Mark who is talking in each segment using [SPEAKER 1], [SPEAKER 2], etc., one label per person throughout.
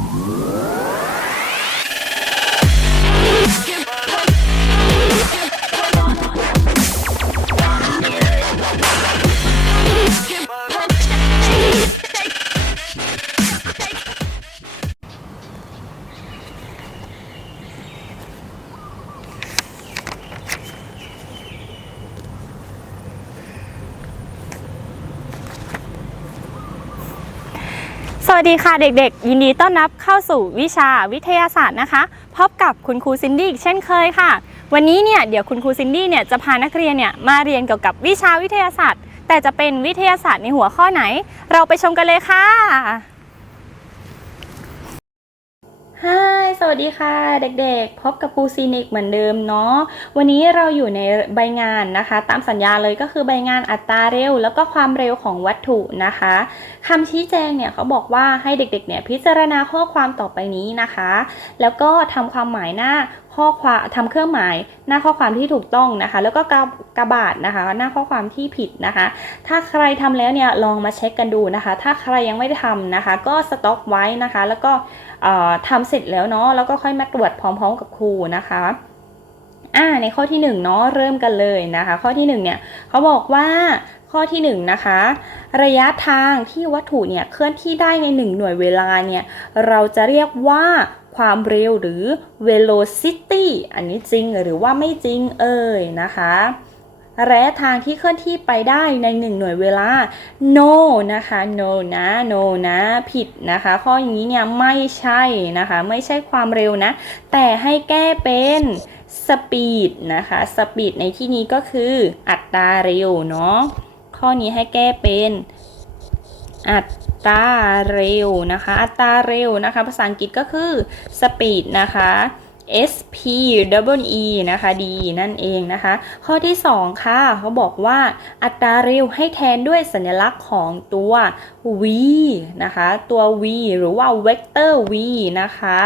[SPEAKER 1] ส วัสดีค่ะเด็กๆ ยินดีต้อนรับเข้าสู่วิชาวิทยาศาสตร์นะคะ พบกับคุณครูซินดี้อีกเช่นเคยค่ะ วันนี้เนี่ยเดี๋ยวคุณครูซินดี้เนี่ยจะพานักเรียนเนี่ยมาเรียนเกี่ยวกับวิชาวิทยาศาสตร์ แต่จะเป็นวิทยาศาสตร์ในหัวข้อไหน เราไปชมกันเลยค่ะ ฮายสวัสดีค่ะ เด็กๆ พบกับครูซีนิกเหมือนเดิมเนาะ วันนี้เราอยู่ในใบงานนะคะ ตามสัญญาเลยก็คือใบงานอัตราเร็ว แล้วก็ความเร็วของวัตถุนะคะคำชี้แจงเนี่ยเขาบอกว่าให้เด็กๆ เนี่ยพิจารณาข้อความต่อไปนี้นะคะ แล้วก็ทำความหมายหน้าข้อความทำเครื่องหมายหน้าข้อความที่ถูกต้องนะคะ แล้วก็กากระบาดนะคะ หน้าข้อความที่ผิดนะคะ ถ้าใครทำแล้วเนี่ยลองมาเช็คกันดูนะคะ ถ้าใครยังไม่ได้ทำนะคะ ก็สต็อกไว้นะคะ แล้วก็เอ่อทำเสร็จแล้วเนาะแล้วก็ค่อยมาตรวจพร้อม ๆ กับครูนะคะอ่าในข้อที่1เนาะเริ่มกันเลยนะคะ ข้อที่1เนี่ยเขาบอกว่าข้อที่1นะคะ ระยะทางที่วัตถุเนี่ยเคลื่อนที่ได้ใน 1 หน่วยเวลาเนี่ยเราจะเรียกว่า ความเร็วหรือ velocity อันนี้จริงหรือว่าไม่จริงเอ่ยนะคะระยะทางที่เคลื่อนที่ไปได้ใน 1 หน่วยเวลา no นะคะ no นะ no นะ ผิดนะคะ ข้ออย่างนี้เนี่ยไม่ใช่นะคะ ไม่ใช่ความเร็วนะ แต่ให้แก้เป็น speed นะคะ speed ในที่นี้ก็คืออัตราเร็วเนาะ ข้อนี้ให้แก้เป็นอั ตราเร็วนะคะ อัตราเร็วนะคะ ภาษาอังกฤษก็คือ speed นะคะ S P W E นะคะ D นั่นเองนะคะ ข้อที่ 2 ค่ะ เขาบอกว่าอัตราเร็วให้แทนด้วยสัญลักษณ์ของตัว v นะคะ ตัว v หรือว่า vector v นะคะ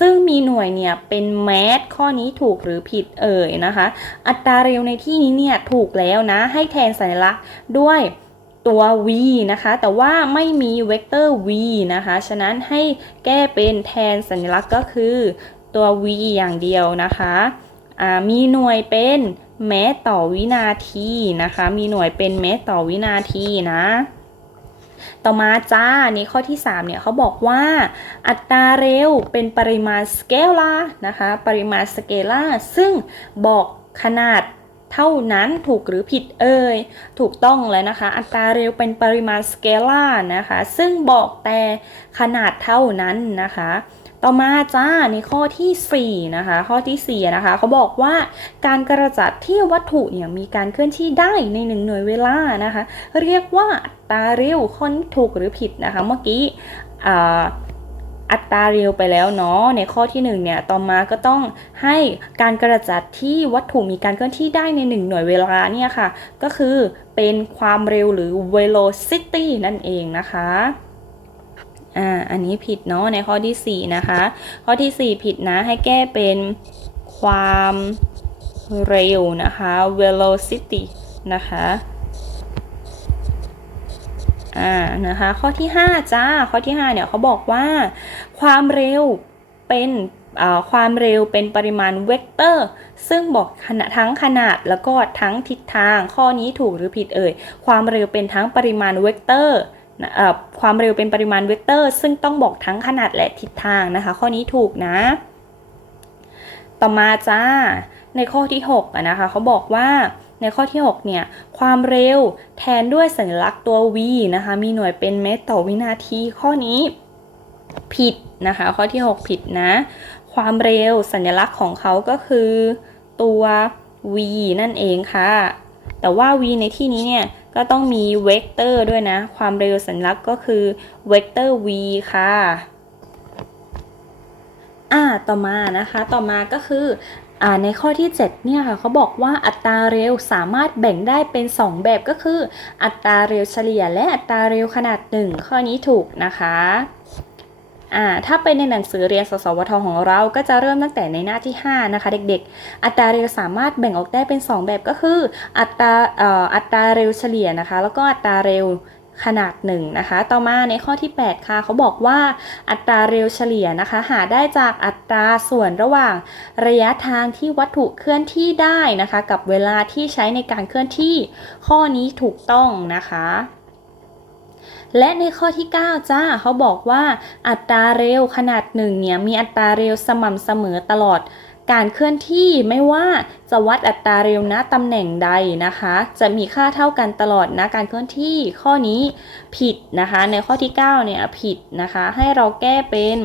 [SPEAKER 1] ซึ่งมีหน่วยเนี่ยเป็นแมสข้อนี้ถูกหรือผิดเอ่ยนะคะ อัตราเร็วในที่นี้เนี่ยถูกแล้วนะ ให้แทนสัญลักษณ์ด้วย ตัว v นะคะ แต่ว่าไม่มีเวกเตอร์ v นะคะ ฉะนั้นให้แก้เป็นแทนสัญลักษณ์ก็คือตัว v อย่างเดียวนะคะมีหน่วยเป็นเมตรต่อวินาทีนะคะ มีหน่วยเป็นเมตรต่อวินาทีนะ ต่อมาจ้าในข้อที่ 3 เนี่ยเขาบอกว่า อัตราเร็วเป็นปริมาณสเกลานะคะ ปริมาณสเกลาซึ่งบอกขนาด เท่านั้นถูกหรือผิดเอ่ยถูกต้องแล้วนะคะ อัตราเร็วเป็นปริมาณสเกลานะคะ ซึ่งบอกแต่ขนาดเท่านั้นนะคะ ต่อมาจ้าในข้อที่4นะคะข้อที่4นะคะเขาบอกว่าการกระจัดที่วัตถุเนี่ยมีการเคลื่อนที่ได้ในหนึ่งหน่วยเวลานะคะ เรียกว่าอัตราเร็วข้อนี้ถูกหรือผิดนะคะ เมื่อกี้ อัตราเร็วไปแล้วเนาะในข้อที่1เนี่ยต่อมาก็ต้องให้การกระจัดที่วัตถุมีการเคลื่อนที่ได้ใน 1 หน่วยเวลาเนี่ยค่ะ ก็คือเป็นความเร็วหรือ velocity นั่นเองนะคะอ่าอันนี้ผิดเนาะในข้อที่ 4 นะคะ ข้อที่ 4 ผิดนะให้แก้เป็นความเร็วนะคะ velocity นะคะ อ่านะคะข้อที่ 5 จ้า ข้อที่ 5 เนี่ยเขาบอกว่า ความเร็วเป็นความเร็วเป็นปริมาณเวกเตอร์ ซึ่งบอกขนาดทั้งขนาดแล้วก็ทั้งทิศทาง ข้อนี้ถูกหรือผิดเอ่ย ความเร็วเป็นทั้งปริมาณเวกเตอร์ความเร็วเป็นปริมาณเวกเตอร์ ซึ่งต้องบอกทั้งขนาดและทิศทางนะคะ ข้อนี้ถูกนะ ต่อมาจ้า ในข้อที่6นะคะเขาบอกว่า ในข้อที่ 6 เนี่ย ความเร็วแทนด้วยสัญลักษณ์ตัว v นะคะ มีหน่วยเป็นเมตรต่อวินาที ข้อนี้ผิดนะคะ ข้อที่ 6 ผิดนะ ความเร็วสัญลักษณ์ของเขาก็คือตัว v นั่นเองค่ะ แต่ว่า v ในที่นี้เนี่ย ก็ต้องมีเวกเตอร์ด้วยนะ ความเร็วสัญลักษณ์ก็คือเวกเตอร์ v ค่ะอ่าต่อมานะคะ ต่อมาก็คือ ในข้อที่ 7 เนี่ยค่ะเขาบอกว่าอัตราเร็วสามารถแบ่งได้เป็น 2 แบบก็คือ อัตราเร็วเฉลี่ย และอัตราเร็วขนาด 1 ข้อนี้ถูกนะคะอ่าถ้าเป็นในหนังสือเรียนสสวทของเราก็จะเริ่มตั้งแต่ในหน้าที่ 5 นะคะ เด็กๆ อัตราเร็วสามารถแบ่งออกได้เป็น 2 แบบก็คือ อัตราอ่ออัตราเร็วเฉลี่ยนะคะ แล้วก็อัตราเร็ว ขนาดหนึ่งนะคะ ต่อมาในข้อที่ 8 ค่ะ เขาบอกว่าอัตราเร็วเฉลี่ยนะคะ หาได้จากอัตราส่วนระหว่างระยะทางที่วัตถุเคลื่อนที่ได้นะคะ กับเวลาที่ใช้ในการเคลื่อนที่ข้อนี้ถูกต้องนะคะและในข้อที่ 9 จ้าเขาบอกว่าอัตราเร็วขนาดหนึ่งเนี่ยมีอัตราเร็วสม่ำเสมอตลอด การเคลื่อนที่ไม่ว่าจะวัดอัตราเร็วณตำแหน่งใดนะคะ จะมีค่าเท่ากันตลอดนะการเคลื่อนที่ข้อนี้ผิดนะคะ ในข้อที่ 9 เนี่ยผิดนะคะ ให้เราแก้เป็น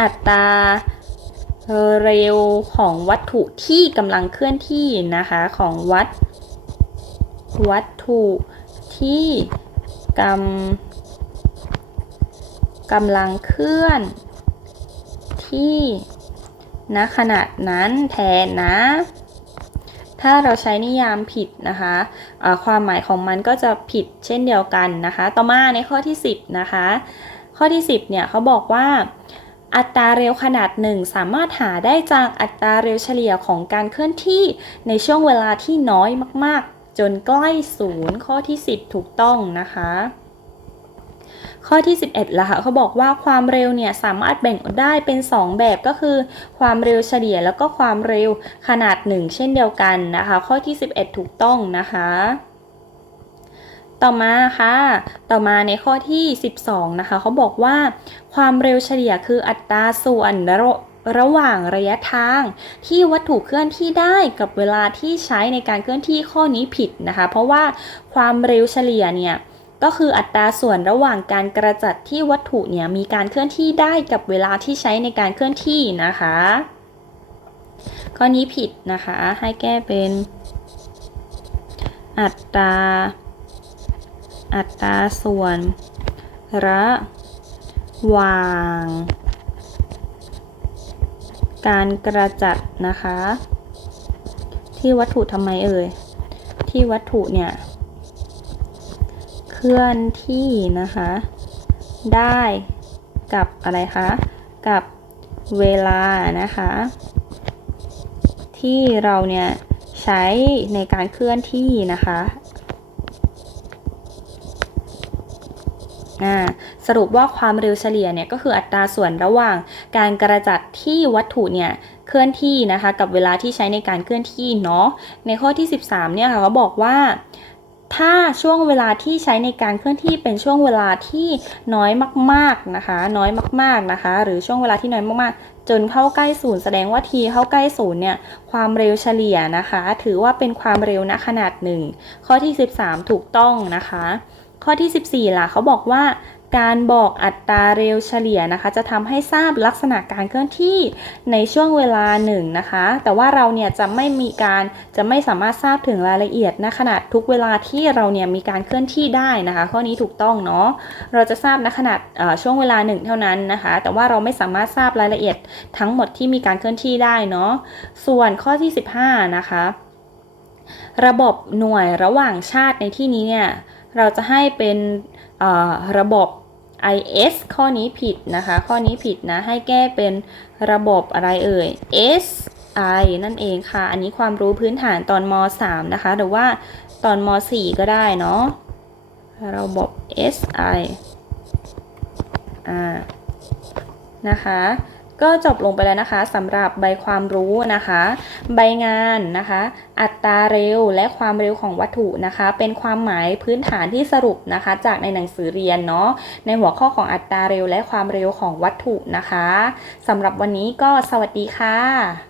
[SPEAKER 1] อัตราเร็วของวัตถุที่กำลังเคลื่อนที่นะคะของวัด วัตถุที่กำกำลังเคลื่อน ที่ณขณะนั้นแทนนะ ถ้าเราใช้นิยามผิดนะคะะความหมายของมันก็จะผิดเช่นเดียวกันนะคะ ต่อมาในข้อที่ 10 นะคะ ข้อที่ 10เนี่ยเขาบอกว่าอัตราเร็วขนาดหนึ่งสามารถหาได้จากอัตราเร็วเฉลี่ยของการเคลื่อนที่ในช่วงเวลาที่น้อยมาก ๆ จนใกล้ศูนย์ข้อที่ 10 ถูกต้องนะคะ ข้อที่ 11ละค่ะเขาบอกว่าความเร็วเนี่ยสามารถแบ่งออกได้เป็น 2 แบบก็คือ ความเร็วเฉลี่ยแล้วก็ความเร็วขนาด 1 เช่นเดียวกันนะคะ ข้อที่ 11 ถูกต้องนะคะต่อมาค่ะ ต่อมาในข้อที่ 12 นะคะ เขาบอกว่า ความเร็วเฉลี่ยคืออัตราส่วนระระหว่างระยะทางที่วัตถุเคลื่อนที่ได้กับเวลาที่ใช้ในการเคลื่อนที่ข้อนี้ผิดนะคะ เพราะว่าความเร็วเฉลี่ยเนี่ย ก็คืออัตราส่วนระหว่างการกระจัดที่วัตถุเนี่ยมีการเคลื่อนที่ได้กับเวลาที่ใช้ในการเคลื่อนที่นะคะ ข้อนี้ผิดนะคะให้แก้เป็น อัตรา อัตราส่วน ระหว่าง การกระจัดนะคะ ที่วัตถุทำไมเอ่ยที่วัตถุเนี่ย เคลื่อนที่นะคะ ได้กับอะไรคะ กับเวลานะคะ ที่เราเนี่ยใช้ในการเคลื่อนที่นะคะสรุปว่าความเร็วเฉลี่ยเนี่ยก็คืออัตราส่วนระหว่างการกระจัดที่วัตถุเนี่ยเคลื่อนที่นะคะ กับเวลาที่ใช้ในการเคลื่อนที่เนาะในข้อที่ 13เนี่ยค่ะเขาบอกว่า ถ้าช่วงเวลาที่ใช้ในการเคลื่อนที่เป็นช่วงเวลาที่น้อยมากๆนะคะ น้อยมากๆนะคะ หรือช่วงเวลาที่น้อยมากๆ จนเข้าใกล้ศูนย์แสดงว่าทีเข้าใกล้ศูนย์เนี่ยความเร็วเฉลี่ยนะคะ ถือว่าเป็นความเร็วณขนาดหนึ่งข้อที่ 13 ถูกต้องนะคะ ข้อที่ 14ล่ะเขาบอกว่า การบอกอัตราเร็วเฉลี่ยนะคะ จะทำให้ทราบลักษณะการเคลื่อนที่ในช่วงเวลาหนึ่งนะคะ แต่ว่าเราเนี่ยจะไม่มีการจะไม่สามารถทราบถึงรายละเอียดณขณะทุกเวลาที่เราเนี่ยมีการเคลื่อนที่ได้นะคะ ข้อนี้ถูกต้องเนาะเราจะทราบณขนาดช่วงเวลาหนึ่งเท่านั้นนะคะ แต่ว่าเราไม่สามารถทราบรายละเอียดทั้งหมดที่มีการเคลื่อนที่ได้เนาะส่วนข้อที่ 15 นะคะ ระบบหน่วยระหว่างชาติในที่นี้เนี่ยเราจะให้เป็นระบบ is ข้อนี้ผิดนะคะ ข้อนี้ผิดนะ ให้แก้เป็นระบบอะไรเอ่ย s i นั่นเองค่ะ อันนี้ความรู้พื้นฐานตอนม .3 นะคะ หรือว่าตอนม .4 ก็ได้เนาะ ระบบ s i อ่า นะคะ ก็จบลงไปแล้วนะคะสำหรับใบความรู้นะคะ ใบงานนะคะ อัตราเร็วและความเร็วของวัตถุนะคะ เป็นความหมายพื้นฐานที่สรุปนะคะ จากในหนังสือเรียนเนาะในหัวข้อของอัตราเร็วและความเร็วของวัตถุนะคะสำหรับวันนี้ก็สวัสดีค่ะ